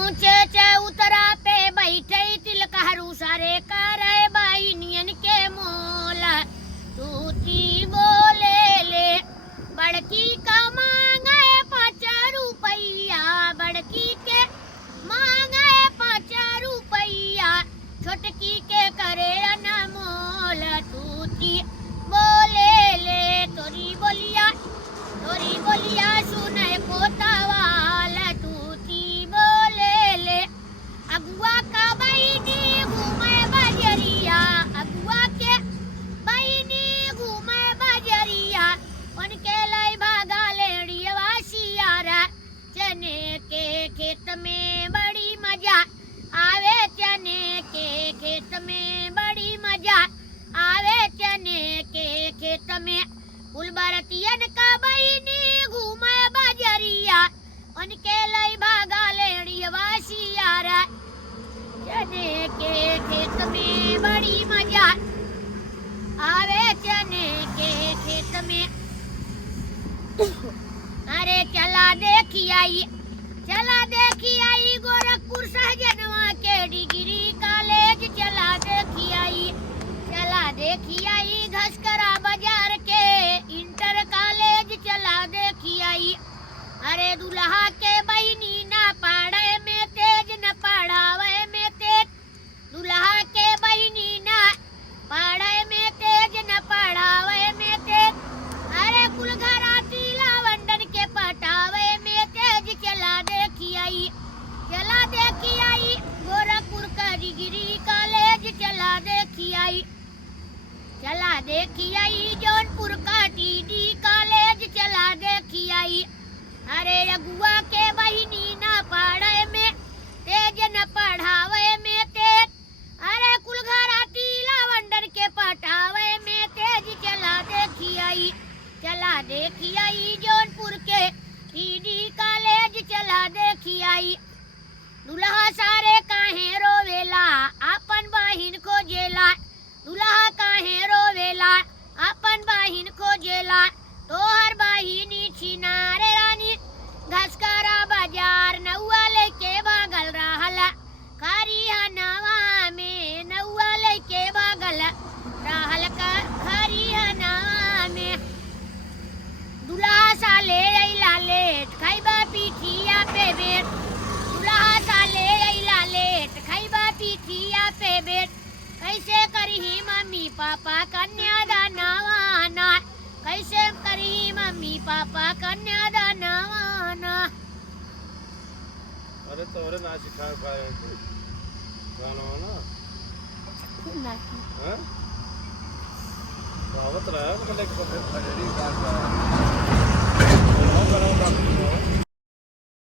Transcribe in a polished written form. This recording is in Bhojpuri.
ऊंचे चे उतरा पे बैठे तिलकहरू सारे करे बाई नियन के मोल तूती बोले ले बड़की का मांगे 5 रुपया बड़की के मांगे 5 रुपया छोटकी के करे अनमोल तूती बोले ले तोरी बोलिया सुने कोतवाल तूती बोले ले अगुआ का बहिनी घूमे बजरिया अगुआ के बहिनी घूमे बजरिया उनके लाई भागा लेड़िया वासियारा चने के खेत में बड़ी मजा आवे चने के खेत में बड़ी मजा आवे चने के खेत में फुलबरतियन का बहिनी घूमे बजरिया उनके लई भागा लेड़ी वासियारा चने के खेत में बड़ी मजा आवे चने के खेत में अरे चला देखी आई गोरखपुर सहजनवा के डिग्री कॉलेज चला देखी आई घसकरा बाजार के इंटर कॉलेज चला देखी आई अरे दुल्हा के बहिनी ना पाड़े में तेज न पढ़ावे में तेज दुल्हा के बहिनी ना पाड़े में तेज न पढ़ावे में तेज अरे कुल घराती लावंडन के पटावे में तेज चला देखी आई गोरखपुर का डिग्री कॉलेज चला देखी आई जौनपुर का टीडी कॉलेज चला देखी आई अरे अगुआ के बहिनी ना पढ़े में तेज न पढ़ावे में तेज अरे कुल घराती लावंडर के पटावे में तेज चला देखी आई जौनपुर के टीडी कॉलेज चला देखी आई दुल्हा सारे काहे रोवेला अपन बहिन खोजेला दुल्हा काहे रोवेला अपन बहिन खोजेला तोहर बहिनी छिनारे रानी घसकरा बाजार नौआ लेके भागल रहला खरिया नवा में नौआ लेके भागल रहल खरिया नवा में दुल्हा साले अइला लेट खैबा पीठिया पे बेट दुल्हा साले अइला लेट खैबा पीठिया पे बेट कैसे करही मम्मी पापा कन्यादानवाना कैसे करही मम्मी पापा कन्यादानवाना अरे तोरे ना सिखा पाए गाना ना नहीं हैं आवत रहा है मतलब एक